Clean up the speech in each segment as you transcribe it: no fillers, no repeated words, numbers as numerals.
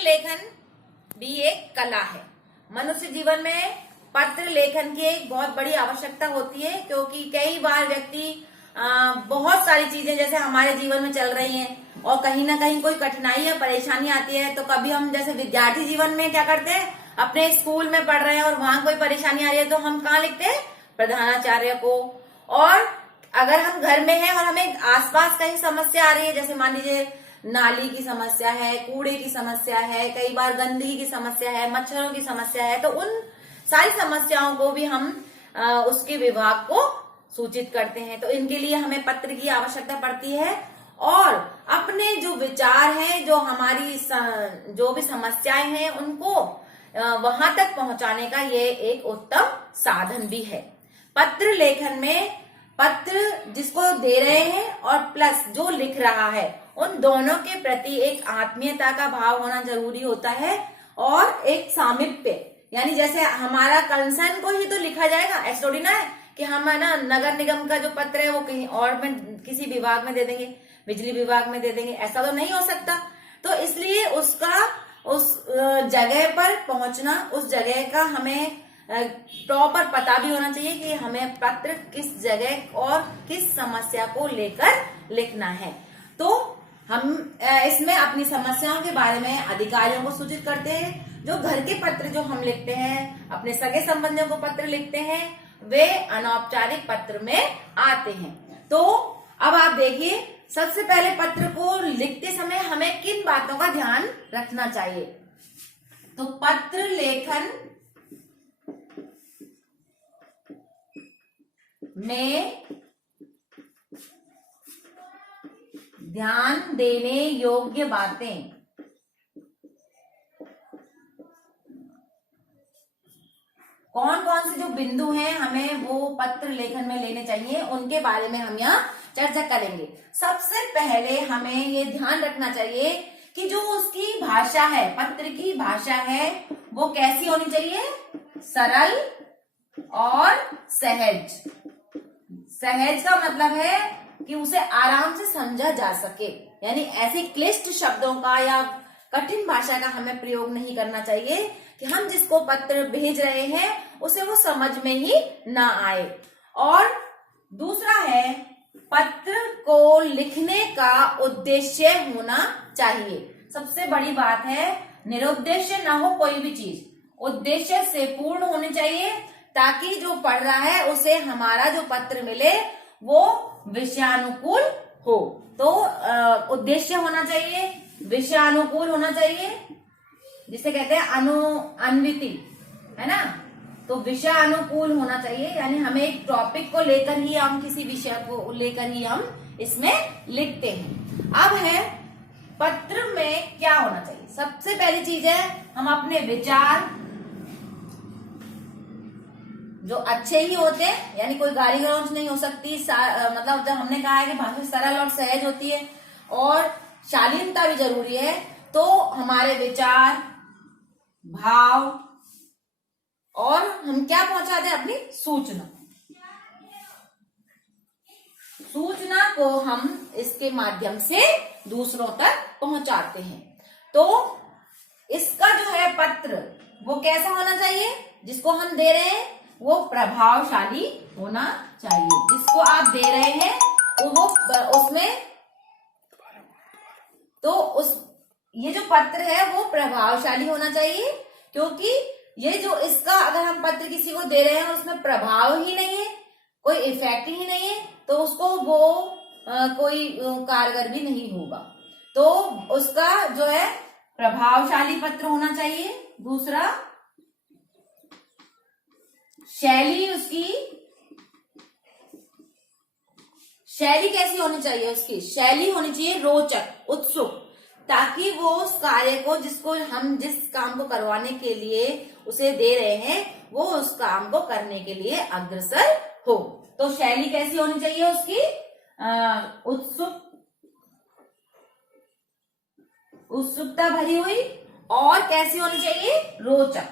लेखन भी एक कला है। मनुष्य जीवन में पत्र लेखन की एक बहुत बड़ी आवश्यकता होती है, क्योंकि कई बार व्यक्ति बहुत सारी चीजें जैसे हमारे जीवन में चल रही हैं और कहीं ना कहीं कोई कठिनाई या परेशानी आती है, तो कभी हम जैसे विद्यार्थी जीवन में क्या करते हैं, अपने स्कूल में पढ़ रहे हैं और वहां कोई परेशानी आ रही है तो हम कहाँ लिखते हैं, प्रधानाचार्य को। और अगर हम घर में हैं और हमें आसपास कहीं समस्या आ रही है, जैसे मान लीजिए नाली की समस्या है, कूड़े की समस्या है, कई बार गंदगी की समस्या है, मच्छरों की समस्या है, तो उन सारी समस्याओं को भी हम उसके विभाग को सूचित करते हैं। तो इनके लिए हमें पत्र की आवश्यकता पड़ती है और अपने जो विचार हैं, जो हमारी जो भी समस्याएं हैं, उनको वहां तक पहुंचाने का ये एक उत्तम साधन भी है। पत्र लेखन में पत्र जिसको दे रहे हैं और प्लस जो लिख रहा है, उन दोनों के प्रति एक आत्मीयता का भाव होना जरूरी होता है और एक सामीप्य, यानी जैसे हमारा कंसर्न को ही तो लिखा जाएगा। ऐसा थोड़ी ना है कि हम है ना नगर निगम का जो पत्र है वो कहीं और में किसी विभाग में दे देंगे, बिजली विभाग में दे देंगे, ऐसा तो नहीं हो सकता। तो इसलिए उसका उस जगह पर पहुंचना, उस जगह का हमें प्रॉपर पता भी होना चाहिए कि हमें पत्र किस जगह और किस समस्या को लेकर लिखना है। तो हम इसमें अपनी समस्याओं के बारे में अधिकारियों को सूचित करते हैं। जो घर के पत्र जो हम लिखते हैं, अपने सगे संबंधियों को पत्र लिखते हैं, वे अनौपचारिक पत्र में आते हैं। तो अब आप देखिए, सबसे पहले पत्र को लिखते समय हमें किन बातों का ध्यान रखना चाहिए। तो पत्र लेखन में ध्यान देने योग्य बातें कौन कौन से जो बिंदु हैं हमें वो पत्र लेखन में लेने चाहिए, उनके बारे में हम यहाँ चर्चा करेंगे। सबसे पहले हमें ये ध्यान रखना चाहिए कि जो उसकी भाषा है, पत्र की भाषा है, वो कैसी होनी चाहिए, सरल और सहज। सहज का मतलब है कि उसे आराम से समझा जा सके, यानी ऐसे क्लिष्ट शब्दों का या कठिन भाषा का हमें प्रयोग नहीं करना चाहिए कि हम जिसको पत्र भेज रहे हैं उसे वो समझ में ही ना आए। और दूसरा है, पत्र को लिखने का उद्देश्य होना चाहिए। सबसे बड़ी बात है, निरुद्देश्य ना हो कोई भी चीज, उद्देश्य से पूर्ण होनी चाहिए, ताकि जो पढ़ रहा है उसे हमारा जो पत्र मिले वो विषयानुकूल हो। तो उद्देश्य होना चाहिए, विषयानुकूल होना चाहिए, जिसे कहते हैं अन्विति, है ना। तो विषय अनुकूल होना चाहिए, यानी हमें एक टॉपिक को लेकर ही, हम किसी विषय को लेकर ही हम इसमें लिखते हैं। अब है पत्र में क्या होना चाहिए। सबसे पहली चीज है, हम अपने विचार जो अच्छे ही होते हैं, यानी कोई गाली गलौज नहीं हो सकती, मतलब जब हमने कहा है कि भाषा सरल और सहज होती है और शालीनता भी जरूरी है, तो हमारे विचार, भाव और हम क्या पहुंचाते हैं, अपनी सूचना को हम इसके माध्यम से दूसरों तक पहुंचाते हैं। तो इसका जो है पत्र वो कैसा होना चाहिए, जिसको हम दे रहे हैं वो प्रभावशाली होना चाहिए। जिसको आप दे रहे हैं वो उसमें तो ये जो पत्र है वो प्रभावशाली होना चाहिए, क्योंकि ये जो इसका अगर हम पत्र किसी को दे रहे हैं और उसमें प्रभाव ही नहीं है, कोई इफेक्ट ही नहीं है, तो उसको वो कोई कारगर भी नहीं होगा। तो उसका जो है प्रभावशाली पत्र होना चाहिए। दूसरा, शैली कैसी होनी चाहिए, उसकी शैली होनी चाहिए रोचक, उत्सुक, ताकि वो उस कार्य को जिसको हम जिस काम को करवाने के लिए उसे दे रहे हैं वो उस काम को करने के लिए अग्रसर हो। तो शैली कैसी होनी चाहिए उसकी, उत्सुकता भरी हुई, और कैसी होनी चाहिए, रोचक।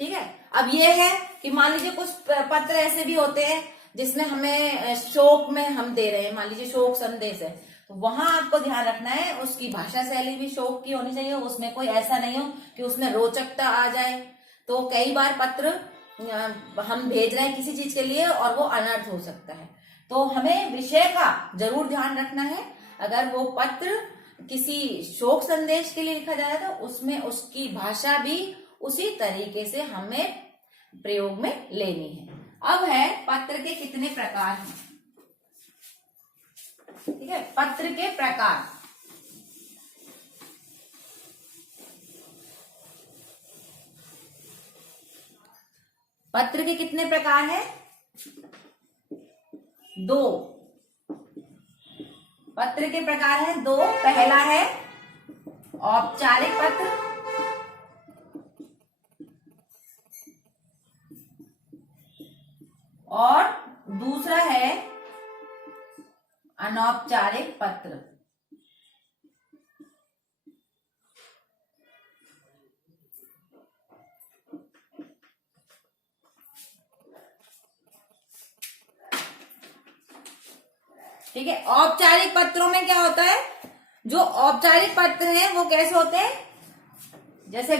ठीक है। अब ये है कि मान लीजिए कुछ पत्र ऐसे भी होते हैं जिसमें हमें शोक में हम दे रहे हैं, मान लीजिए शोक संदेश है, तो वहां आपको ध्यान रखना है उसकी भाषा शैली भी शौक की होनी चाहिए, उसमें कोई ऐसा नहीं हो कि उसमें रोचकता आ जाए। तो कई बार पत्र हम भेज रहे हैं किसी चीज के लिए और वो अनर्थ हो सकता है, तो हमें विषय का जरूर ध्यान रखना है। अगर वो पत्र किसी शोक संदेश के लिए लिखा जा रहा है तो उसमें उसकी भाषा भी उसी तरीके से हमें प्रयोग में लेनी है। अब है पत्र के कितने प्रकार हैं। ठीक है, पत्र के प्रकार। पत्र के कितने प्रकार हैं? 2 पत्र के प्रकार हैं 2। पहला है औपचारिक पत्र और दूसरा है अनौपचारिक पत्र। ठीक है, औपचारिक पत्रों में क्या होता है? जो औपचारिक पत्र हैं वो कैसे होते हैं? जैसे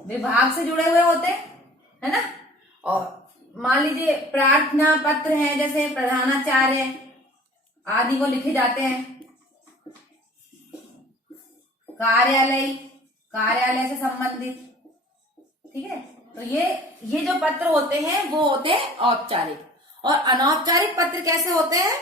विभाग से जुड़े हुए होते हैं, है ना। और मान लीजिए प्रार्थना पत्र हैं, जैसे प्रधानाचार्य आदि को लिखे जाते हैं। कार्यालय से संबंधित। ठीक है, तो ये जो पत्र होते हैं वो होते हैं औपचारिक। और अनौपचारिक पत्र कैसे होते हैं?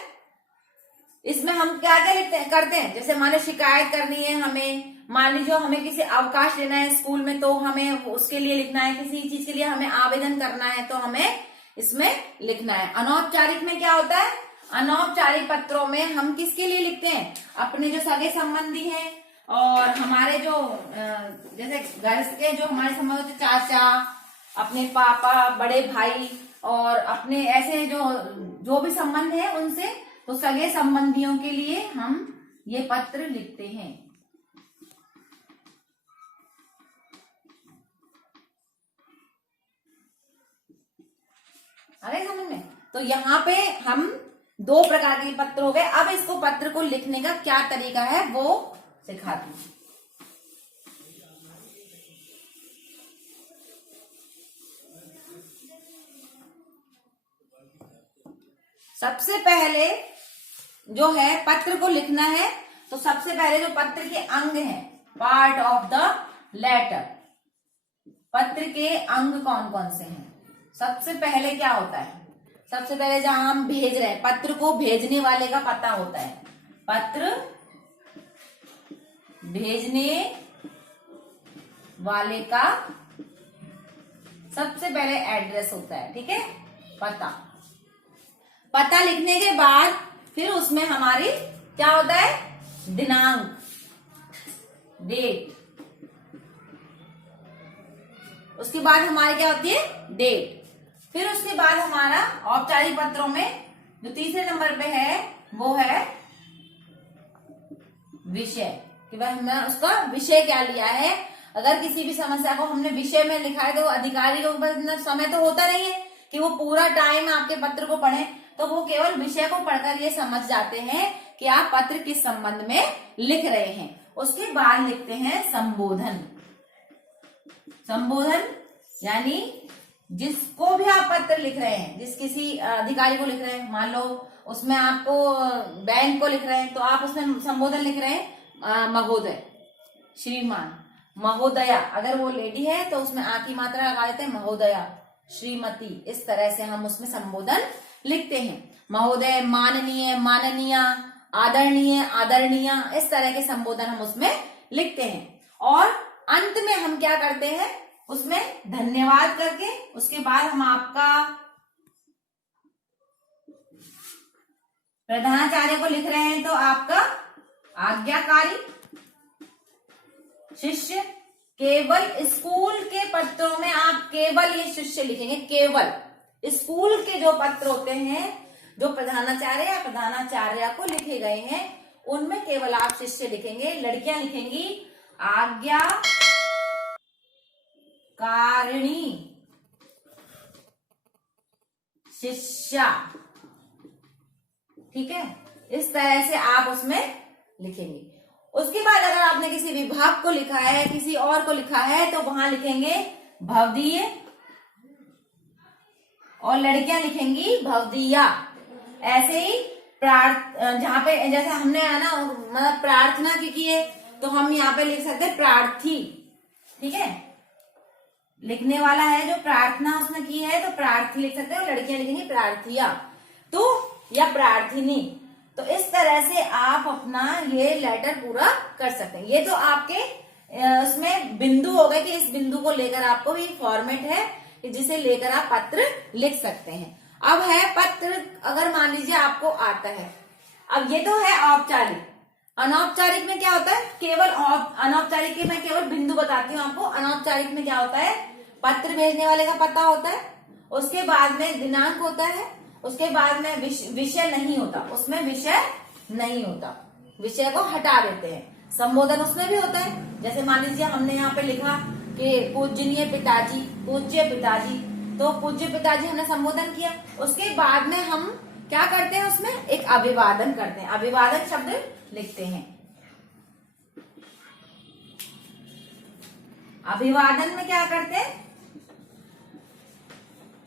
इसमें हम क्या क्या लिखते हैं करते हैं, जैसे मान लो शिकायत करनी है हमें, मान लीजिए हमें किसी अवकाश लेना है स्कूल में तो हमें उसके लिए लिखना है, किसी चीज के लिए हमें आवेदन करना है तो हमें इसमें लिखना है। अनौपचारिक में क्या होता है? अनौपचारिक पत्रों में हम किसके लिए लिखते हैं? अपने जो सगे संबंधी हैं और हमारे जो जैसे घर के जो हमारे संबंध होते, चाचा, अपने पापा, बड़े भाई और अपने ऐसे जो भी संबंध है उनसे, तो सगे संबंधियों के लिए हम ये पत्र लिखते हैं। आ गए समझ में? तो यहाँ पे हम 2 प्रकार के पत्र हो गए। अब इसको पत्र को लिखने का क्या तरीका है वो सिखाती हूँ। सबसे पहले जो है पत्र को लिखना है, तो सबसे पहले जो पत्र के अंग हैं, पार्ट ऑफ द लेटर, पत्र के अंग कौन कौन से हैं? सबसे पहले क्या होता है? सबसे पहले जहां हम भेज रहे हैं, पत्र को भेजने वाले का पता होता है। पत्र भेजने वाले का सबसे पहले एड्रेस होता है। ठीक है, पता लिखने के बाद फिर उसमें हमारी क्या होता है? दिनांक, डेट। उसके बाद हमारी क्या होती है? डेट। फिर उसके बाद हमारा औपचारिक पत्रों में जो तीसरे नंबर पे है वो है विषय, कि भाई हमने उसका विषय क्या लिया है। अगर किसी भी समस्या को हमने विषय में लिखा है तो अधिकारी के ऊपर इतना समय तो होता नहीं है कि वो पूरा टाइम आपके पत्र को पढ़े, तो वो केवल विषय को पढ़कर ये समझ जाते हैं कि आप पत्र किस संबंध में लिख रहे हैं। उसके बाद लिखते हैं संबोधन। संबोधन यानी जिसको भी आप पत्र लिख रहे हैं, जिस किसी अधिकारी को लिख रहे हैं, मान लो उसमें आपको बैंक को लिख रहे हैं तो आप उसमें संबोधन लिख रहे हैं महोदय, श्रीमान, महोदया। अगर वो लेडी है तो उसमें आ की मात्रा लगा देते हैं, महोदया, श्रीमती। इस तरह से हम उसमें संबोधन लिखते हैं। महोदय, माननीय, माननीया, आदरणीय, आदरणीय, इस तरह के संबोधन हम उसमें लिखते हैं। और अंत में हम क्या करते हैं? उसमें धन्यवाद करके उसके बाद हम आपका प्रधानाचार्य को लिख रहे हैं तो आपका आज्ञाकारी शिष्य। केवल स्कूल के पत्रों में आप केवल ये शिष्य लिखेंगे। केवल स्कूल के जो पत्र होते हैं जो प्रधानाचार्य या प्रधानाचार्य को लिखे गए हैं उनमें केवल आप शिष्य लिखेंगे। लड़कियां लिखेंगी आज्ञा कारिणी, शिष्या। ठीक है, इस तरह से आप उसमें लिखेंगे। उसके बाद अगर आपने किसी विभाग को लिखा है, किसी और को लिखा है, तो वहां लिखेंगे भवदीय, और लड़कियां लिखेंगी भवदीया। ऐसे ही जहाँ पे जैसे हमने है ना मतलब प्रार्थना की है, तो हम यहाँ पे लिख सकते हैं प्रार्थी। ठीक है, लिखने वाला है जो प्रार्थना उसने की है तो प्रार्थी लिख सकते हैं, और लड़कियां लिखेंगी प्रार्थिया तो या प्रार्थिनी। तो इस तरह से आप अपना ये लेटर पूरा कर सकते हैं। ये तो आपके उसमें बिंदु हो गए कि इस बिंदु को लेकर आपको ये फॉर्मेट है कि जिसे लेकर आप पत्र लिख सकते हैं। अब है पत्र, अगर मान लीजिए आपको आता है, अब ये तो है औपचारिक। अनौपचारिक में क्या होता है, केवल अनौपचारिक के मैं केवल बिंदु बताती हूँ आपको। अनौपचारिक में क्या होता है, पत्र भेजने वाले का पता होता है, उसके बाद में दिनांक होता है, उसके बाद में विषय नहीं होता, उसमें विषय नहीं होता, विषय को हटा देते हैं। संबोधन उसमें भी होता है, जैसे मान लीजिए हमने यहाँ पे लिखा कि पूजनीय पिताजी, पूज्य पिताजी, तो पूज्य पिताजी हमने संबोधन किया। उसके बाद में हम क्या करते हैं, उसमें एक अभिवादन करते हैं, अभिवादन शब्द लिखते हैं। अभिवादन में क्या करते हैं,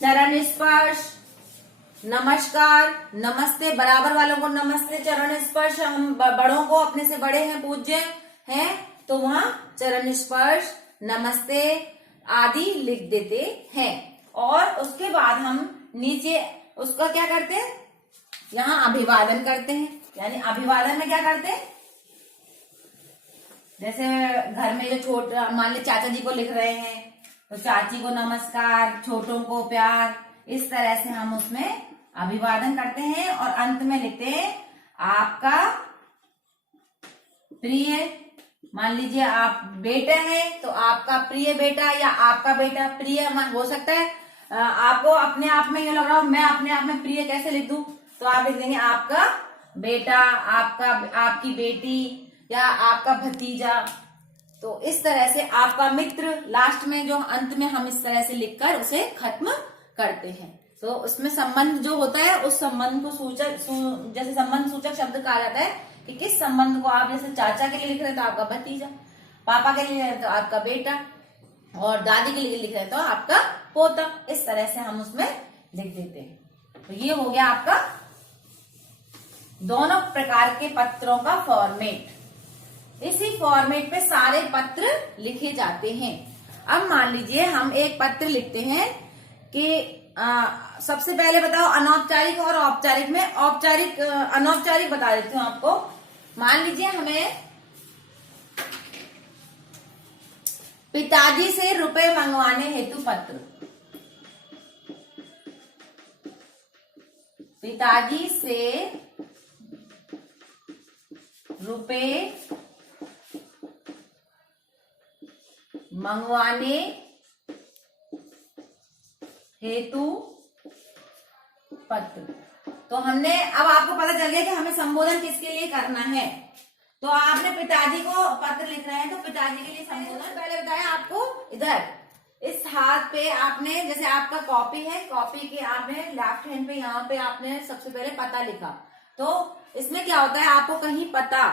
चरण स्पर्श, नमस्कार, नमस्ते, बराबर वालों को नमस्ते, चरण स्पर्श, हम बड़ों को, अपने से बड़े हैं, पूज्य हैं, तो वहां चरण स्पर्श, नमस्ते आदि लिख देते हैं। और उसके बाद हम नीचे उसका क्या करते हैं, यहाँ अभिवादन करते हैं। यानी अभिवादन में क्या करते हैं, जैसे घर में जो छोटा मान लीजिए चाचा जी को लिख रहे हैं तो चाची को नमस्कार, छोटों को प्यार, इस तरह से हम उसमें अभिवादन करते हैं। और अंत में लिखते हैं आपका प्रिय, मान लीजिए आप बेटे हैं तो आपका प्रिय बेटा, या आपका बेटा प्रिय हो सकता है। आपको अपने आप में ये लग रहा हो मैं अपने आप में प्रिय कैसे लिख दूं, तो आप लिख देंगे आपका बेटा, आपकी बेटी, या आपका भतीजा। तो इस तरह से आपका मित्र, लास्ट में जो अंत में हम इस तरह से लिखकर उसे खत्म करते हैं। तो उसमें संबंध जो होता है, उस संबंध को जैसे संबंध सूचक शब्द कहा जाता है कि किस संबंध को आप, जैसे चाचा के लिए लिख रहे हैं तो आपका भतीजा, पापा के लिए लिख रहे हैं तो आपका बेटा, और दादी के लिए लिख रहे हैं तो आपका पोता। इस तरह से हम उसमें लिख देते हैं। तो ये हो गया आपका दोनों प्रकार के पत्रों का फॉर्मेट। इसी फॉर्मेट पे सारे पत्र लिखे जाते हैं। अब मान लीजिए हम एक पत्र लिखते हैं कि सबसे पहले बताओ अनौपचारिक और औपचारिक में, अनौपचारिक बता देती हूँ आपको। मान लीजिए हमें पिताजी से रुपए मंगवाने हेतु पत्र, पिताजी से रुपए मंगवाने हेतु पत्र। तो हमने, अब आपको पता चल गया कि हमें संबोधन किसके लिए करना है। तो आपने पिताजी को पत्र लिख रहे हैं तो पिताजी के लिए संबोधन पहले बताया आपको। इधर इस हाथ पे आपने, जैसे आपका कॉपी है, कॉपी के आपने लेफ्ट हैंड पे यहाँ पे आपने सबसे पहले पता लिखा। तो इसमें क्या होता है, आपको कहीं पता,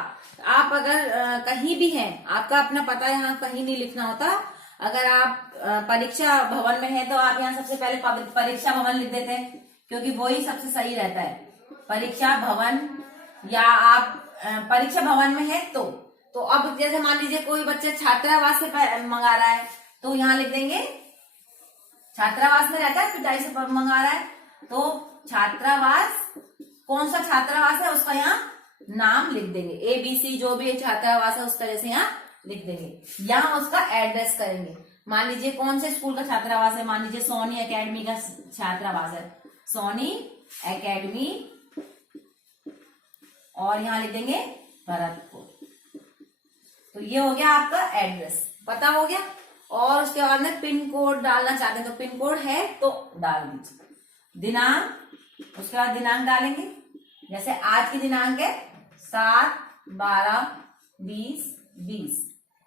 आप अगर कहीं भी हैं, आपका अपना पता यहाँ कहीं नहीं लिखना होता। अगर आप परीक्षा भवन में हैं तो आप यहाँ सबसे पहले परीक्षा भवन लिख देते हैं, क्योंकि वही सबसे सही रहता है, परीक्षा भवन। या आप परीक्षा भवन में है तो अब जैसे मान लीजिए कोई बच्चा छात्रावास से मंगा रहा है तो यहाँ लिख देंगे, छात्रावास में रहता है, पिताजी से मंगा रहा है तो छात्रावास, कौन सा छात्रावास है उसका यहाँ नाम लिख देंगे, ABC जो भी छात्रावास है उस तरह से यहाँ लिख देंगे। यहाँ उसका एड्रेस करेंगे। मान लीजिए कौन से स्कूल का छात्रावास है, मान लीजिए सोनी एकेडमी का छात्रावास है, सोनी एकेडमी, और यहाँ लिख देंगे भरतपुर। तो ये हो गया आपका एड्रेस, पता हो गया। और उसके बाद में पिन कोड डालना चाहते हैं तो पिन कोड है तो डाल दीजिए। दिनांक, उसके बाद दिनांक डालेंगे, जैसे आज की दिनांक है 7/12/2020,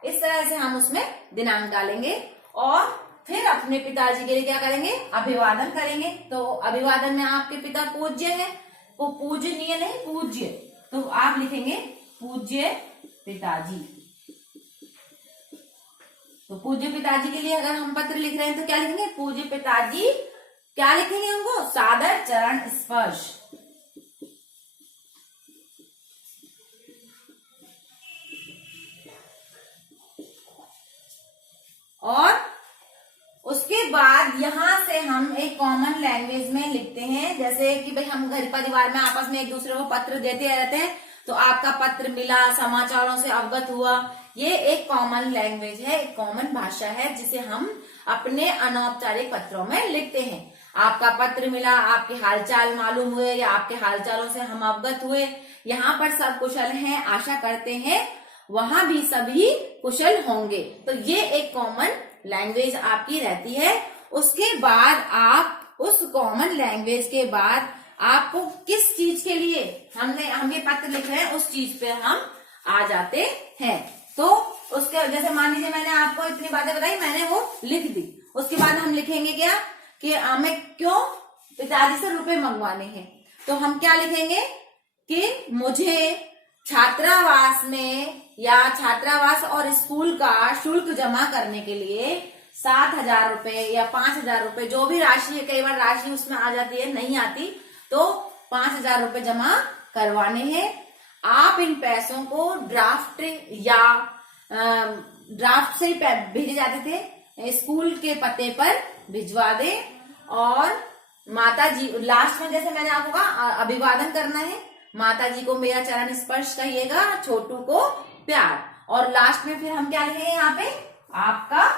इस तरह से हम उसमें दिनांक डालेंगे। और फिर अपने पिताजी के लिए क्या करेंगे, अभिवादन करेंगे। तो अभिवादन में आपके पिता पूज्य हैं, पूजनीय नहीं, पूज्य, तो आप लिखेंगे पूज्य पिताजी। तो पूज्य पिताजी के लिए अगर हम पत्र लिख रहे हैं तो क्या लिखेंगे, पूज्य पिताजी, क्या लिखेंगे उनको, सादर चरण स्पर्श। और उसके बाद यहां से हम एक कॉमन लैंग्वेज में लिखते हैं, जैसे कि भाई हम घर परिवार में आपस में एक दूसरे को पत्र देते रहते हैं, तो आपका पत्र मिला, समाचारों से अवगत हुआ, ये एक कॉमन लैंग्वेज है, एक कॉमन भाषा है जिसे हम अपने अनौपचारिक पत्रों में लिखते हैं। आपका पत्र मिला, आपके हालचाल मालूम हुए या आपके हालचालों से हम अवगत हुए, यहाँ पर सब कुशल हैं, आशा करते हैं वहां भी सभी कुशल होंगे। तो ये एक कॉमन लैंग्वेज आपकी रहती है। उसके बाद आप उस कॉमन लैंग्वेज के बाद आपको किस चीज के लिए हम ये पत्र लिख रहे हैं उस चीज पे हम आ जाते हैं। तो उसके जैसे मान लीजिए मैंने आपको इतनी बातें बताई, मैंने वो लिख दी, उसके बाद हम लिखेंगे क्या कि हमें क्यों पिताजी से रुपए मंगवाने हैं, तो हम क्या लिखेंगे कि मुझे छात्रावास में या छात्रावास और स्कूल का शुल्क जमा करने के लिए 7,000 रुपए या 5,000 रुपए, जो भी राशि है, कई बार राशि उसमें आ जाती है, नहीं आती, तो 5,000 रुपए जमा करवाने हैं। आप इन पैसों को ड्राफ्ट या ड्राफ्ट से भेजे जाते थे, स्कूल के पते पर भिजवा दे। और माता जी, लास्ट में जैसे मैंने आपको कहा अभिवादन करना है, माता जी को मेरा चरण स्पर्श कहिएगा, छोटू को प्यार। और लास्ट में फिर हम क्या लिखेंगे यहाँ पे, आपका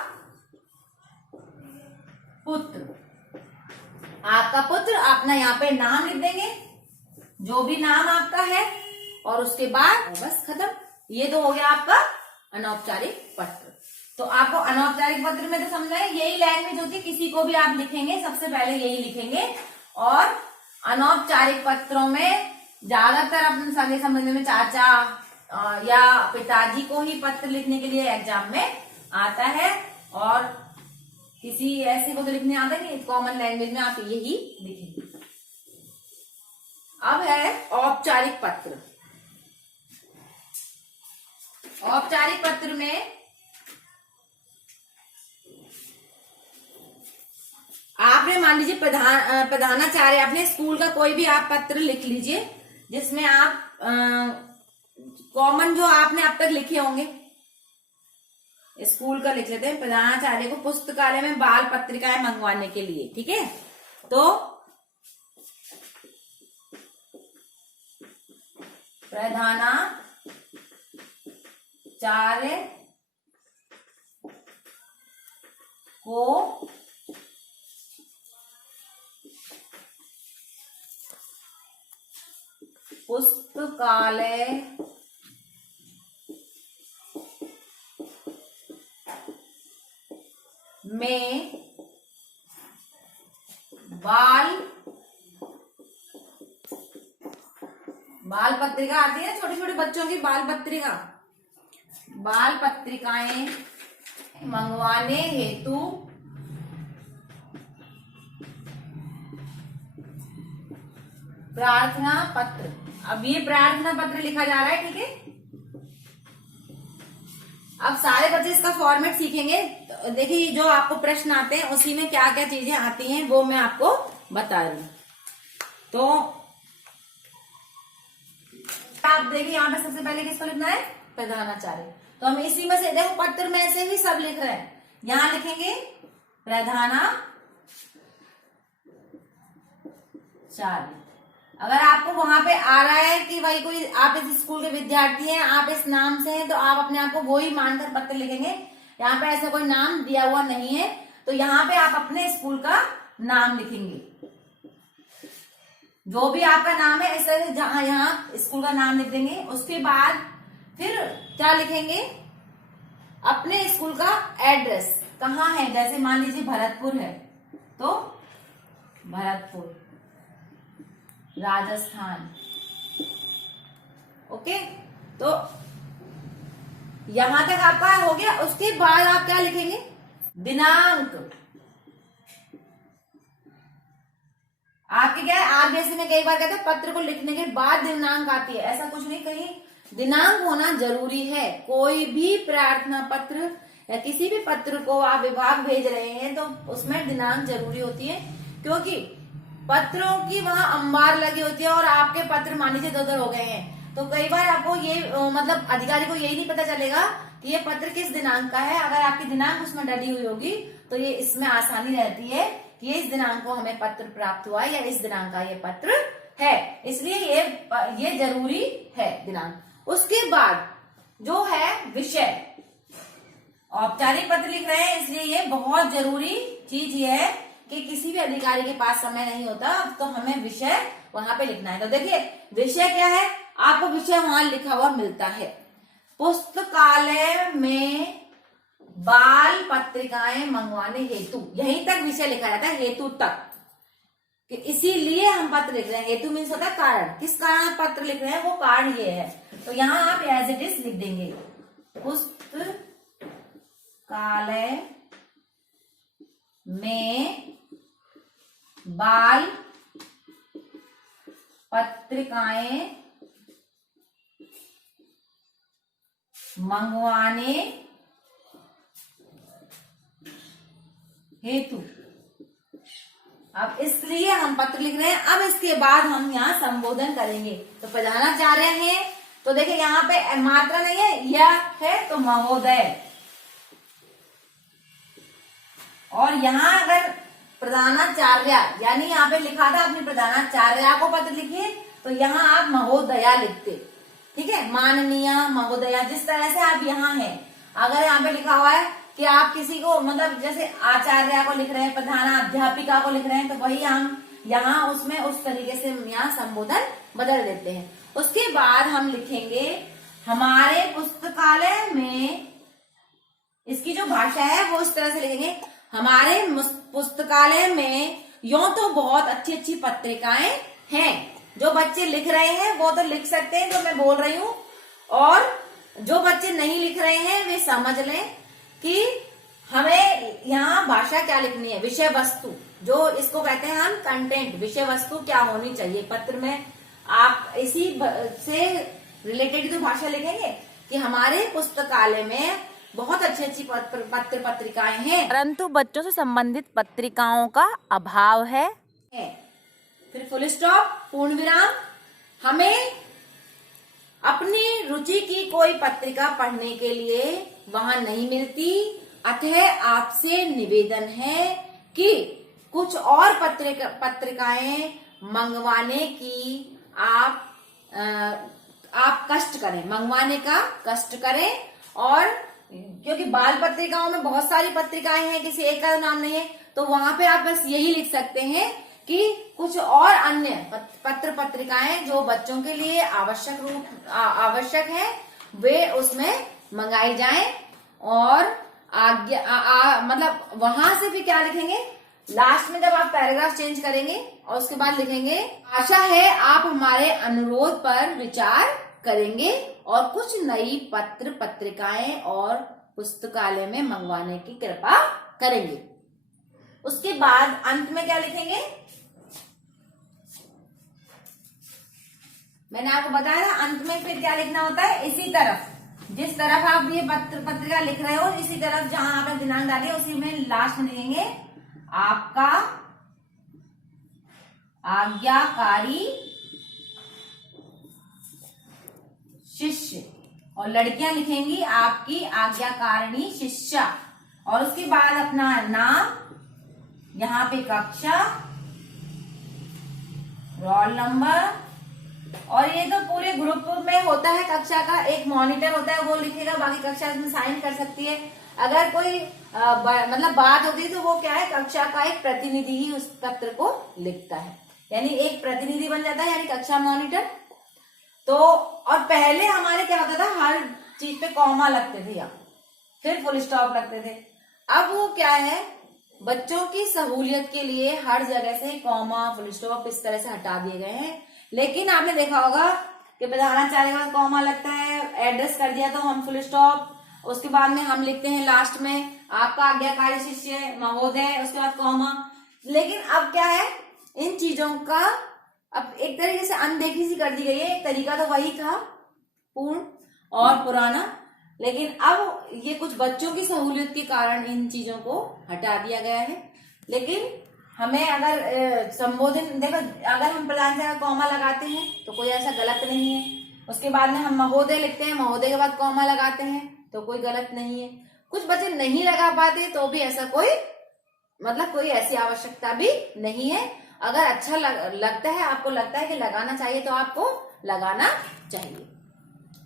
पुत्र, आपका पुत्र, अपना यहाँ पे नाम लिख देंगे, जो भी नाम आपका है, और उसके बाद बस खत्म। ये तो हो गया आपका अनौपचारिक पत्र। तो आपको अनौपचारिक पत्र में तो समझना है यही लैंग्वेज होती है, किसी को भी आप लिखेंगे सबसे पहले यही लिखेंगे। और अनौपचारिक पत्रों में ज्यादातर अपने सगे संबंधी में चाचा या पिताजी को ही पत्र लिखने के लिए एग्जाम में आता है, और किसी ऐसे को तो लिखने आता नहीं, कॉमन लैंग्वेज में आप यही लिखेंगे। अब है औपचारिक पत्र। औपचारिक पत्र में आपने मान लीजिए प्रधानाचार्य, अपने स्कूल का कोई भी आप पत्र लिख लीजिए जिसमें आप कॉमन जो आपने अब तक लिखे होंगे, स्कूल का लिख लेते हैं, प्रधानाचार्य को पुस्तकालय में बाल पत्रिकाएं मंगवाने के लिए, ठीक है। तो प्रधानाचार्य को पुस्तकालय में बाल पत्रिका आती है, छोटे छोटे बच्चों की बाल पत्रिकाएं मंगवाने हेतु प्रार्थना पत्र। अब ये प्रार्थना पत्र लिखा जा रहा है, ठीक है। अब सारे बच्चे इसका फॉर्मेट सीखेंगे, तो देखिए जो आपको प्रश्न आते हैं उसी में क्या क्या चीजें आती हैं वो मैं आपको बता रही हूँ। तो आप देखिए यहाँ पे सबसे पहले किसको लिखना है, प्रधानाचार्य। तो हम इसी में से देखो पत्र में ऐसे ही सब लिख रहे हैं, यहां लिखेंगे प्रधानाचार्य। अगर आपको वहां पे आ रहा है कि भाई कोई आप इस स्कूल के विद्यार्थी हैं, आप इस नाम से हैं, तो आप अपने आप को वो ही मानकर पत्र लिखेंगे। यहाँ पे ऐसा कोई नाम दिया हुआ नहीं है, तो यहाँ पे आप अपने स्कूल का नाम लिखेंगे, जो भी आपका नाम है इस तरह से जहां यहाँ स्कूल का नाम लिख देंगे। उसके बाद फिर क्या लिखेंगे, अपने स्कूल का एड्रेस कहाँ है, जैसे मान लीजिए भरतपुर है तो भरतपुर राजस्थान, ओके। तो यहां तक आपका हो गया। उसके बाद आप क्या लिखेंगे, दिनांक। आपके क्या है, आरबीएससी में कई बार कहते हैं पत्र को लिखने के बाद दिनांक आती है, ऐसा कुछ नहीं, कहीं दिनांक होना जरूरी है। कोई भी प्रार्थना पत्र या किसी भी पत्र को आप विभाग भेज रहे हैं तो उसमें दिनांक जरूरी होती है, क्योंकि पत्रों की वहां अंबार लगी होती है और आपके पत्र मान लीजिए 2-2 हो गए हैं, तो कई बार आपको ये मतलब अधिकारी को यही नहीं पता चलेगा कि ये पत्र किस दिनांक का है। अगर आपकी दिनांक उसमें डली हुई होगी तो ये इसमें आसानी रहती है कि ये इस दिनांक को हमें पत्र प्राप्त हुआ है या इस दिनांक का ये पत्र है, इसलिए ये जरूरी है दिनांक। उसके बाद जो है विषय, औपचारिक पत्र लिख रहे हैं इसलिए ये बहुत जरूरी चीज ये है कि किसी भी अधिकारी के पास समय नहीं होता तो हमें विषय वहां पे लिखना है। तो देखिए विषय क्या है, आपको विषय वहां लिखा हुआ मिलता है, पुस्तकालय में बाल पत्रिकाएं मंगवाने हेतु, यहीं तक विषय लिखा जाता है, हेतु तक, कि इसीलिए हम पत्र लिख रहे हैं। हेतु मीन्स होता है कारण, किस कारण आप पत्र लिख रहे हैं वो कारण ये है, तो यहां आप एज इट इज लिख देंगे, पुस्तकालय में बाल पत्रिकाएं मंगवाने हेतु। अब इसलिए हम पत्र लिख रहे हैं। अब इसके बाद हम यहाँ संबोधन करेंगे, तो प्रधानाचार्य हैं तो देखिए यहाँ पे मात्रा नहीं है, यह है तो महोदय, और यहाँ अगर प्रधानाचार्य यानी यहाँ पे लिखा था अपनी प्रधानाचार्य को पत्र लिखिए तो यहाँ आप महोदया लिखते, ठीक है, माननीय महोदया, जिस तरह से आप यहाँ हैं। अगर यहाँ पे लिखा हुआ है कि आप किसी को मतलब जैसे आचार्य को लिख रहे हैं, प्रधानाध्यापिका को लिख रहे हैं, तो वही हम यहाँ उसमें उस तरीके से यहाँ संबोधन बदल देते हैं। उसके बाद हम लिखेंगे हमारे पुस्तकालय में, इसकी जो भाषा है वो इस तरह से लिखेंगे, हमारे पुस्तकालय में यूं तो बहुत अच्छी अच्छी पत्रिकाएं हैं। जो बच्चे लिख रहे हैं वो तो लिख सकते हैं जो मैं बोल रही हूँ, और जो बच्चे नहीं लिख रहे हैं वे समझ लें कि हमें यहाँ भाषा क्या लिखनी है, विषय वस्तु, जो इसको कहते हैं हम कंटेंट, विषय वस्तु क्या होनी चाहिए पत्र में। आप इसी से रिलेटेड जो भाषा लिखेंगे कि हमारे पुस्तकालय में बहुत अच्छी अच्छी पत्र पत्रिकाएं हैं, परंतु बच्चों से संबंधित पत्रिकाओं का अभाव है। फिर फुल स्टॉप, पूर्ण विराम। हमें अपनी रुचि की कोई पत्रिका पढ़ने के लिए वहां नहीं मिलती, अतः आपसे निवेदन है कि कुछ और पत्रिकाएं मंगवाने की आप कष्ट करें, मंगवाने का कष्ट करें। और क्योंकि बाल पत्रिकाओं में बहुत सारी पत्रिकाएं हैं, किसी एक का नाम नहीं है, तो वहां पे आप बस यही लिख सकते हैं कि कुछ और अन्य पत्र पत्रिकाएं जो बच्चों के लिए आवश्यक है वे उसमें मंगाई जाएं। और मतलब वहां से भी क्या लिखेंगे, लास्ट में जब आप पैराग्राफ चेंज करेंगे और उसके बाद लिखेंगे, आशा है आप हमारे अनुरोध पर विचार करेंगे और कुछ नई पत्र पत्रिकाएं और पुस्तकालय में मंगवाने की कृपा करेंगे। उसके बाद अंत में क्या लिखेंगे, मैंने आपको बताया ना अंत में फिर क्या लिखना होता है, इसी तरफ जिस तरफ आप ये पत्र पत्रिका लिख रहे हो इसी तरफ जहां आपने दिनांक डाली है उसी में लास्ट में लिखेंगे आपका आज्ञाकारी शिष्य, और लड़कियां लिखेंगी आपकी आज्ञाकारिणी शिष्या, और उसके बाद अपना नाम, यहाँ पे कक्षा, रोल नंबर, और ये तो पूरे ग्रुप में होता है, कक्षा का एक मॉनिटर होता है वो लिखेगा, बाकी कक्षा इसमें साइन कर सकती है। अगर कोई मतलब बात होती है तो वो क्या है, कक्षा का एक प्रतिनिधि ही उस पत्र को लिखता है, यानी एक प्रतिनिधि बन जाता है, यानी कक्षा मॉनिटर। तो और पहले हमारे क्या होता था, हर चीज पे कॉमा लगते थे या फिर फुल स्टॉप लगते थे। अब वो क्या है, बच्चों की सहूलियत के लिए हर जगह से कॉमा फुल स्टॉप इस तरह से हटा दिए गए हैं। लेकिन आपने देखा होगा कि प्रधानाचार्य का कॉमा लगता है, एड्रेस कर दिया तो हम फुल स्टॉप, उसके बाद में हम लिखते हैं लास्ट में आपका आज्ञाकारी शिष्य महोदय, उसके बाद कॉमा। लेकिन अब क्या है, इन चीजों का अब एक तरीके से अनदेखी सी कर दी गई है। एक तरीका तो वही था पूर्ण और पुराना, लेकिन अब ये कुछ बच्चों की सहूलियत के कारण इन चीजों को हटा दिया गया है। लेकिन हमें अगर संबोधन देखो, अगर हम प्रधान से कॉमा लगाते हैं तो कोई ऐसा गलत नहीं है। उसके बाद में हम महोदय लिखते हैं, महोदय के बाद कॉमा लगाते हैं तो कोई गलत नहीं है। कुछ बच्चे नहीं लगा पाते तो भी ऐसा कोई मतलब कोई ऐसी आवश्यकता भी नहीं है। अगर अच्छा लगता है, आपको लगता है कि लगाना चाहिए तो आपको लगाना चाहिए।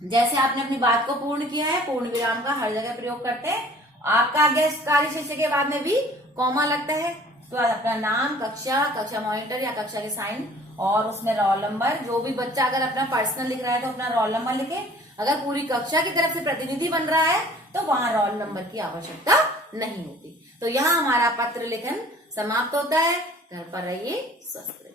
जैसे आपने अपनी बात को पूर्ण किया है, पूर्ण विराम का हर जगह प्रयोग करते हैं। आपका आज्ञाकारी शिष्य के बाद में भी कॉमा लगता है तो अपना नाम, कक्षा, कक्षा मॉनिटर या कक्षा के साइन और उसमें रोल नंबर। जो भी बच्चा अगर अपना पर्सनल लिख रहा है तो अपना रोल नंबर लिखे। अगर पूरी कक्षा की तरफ से प्रतिनिधि बन रहा है तो वहां रोल नंबर की आवश्यकता नहीं होती। तो यहाँ हमारा पत्र लेखन समाप्त होता है। घर पर रहिए, स्वस्थ रहिए।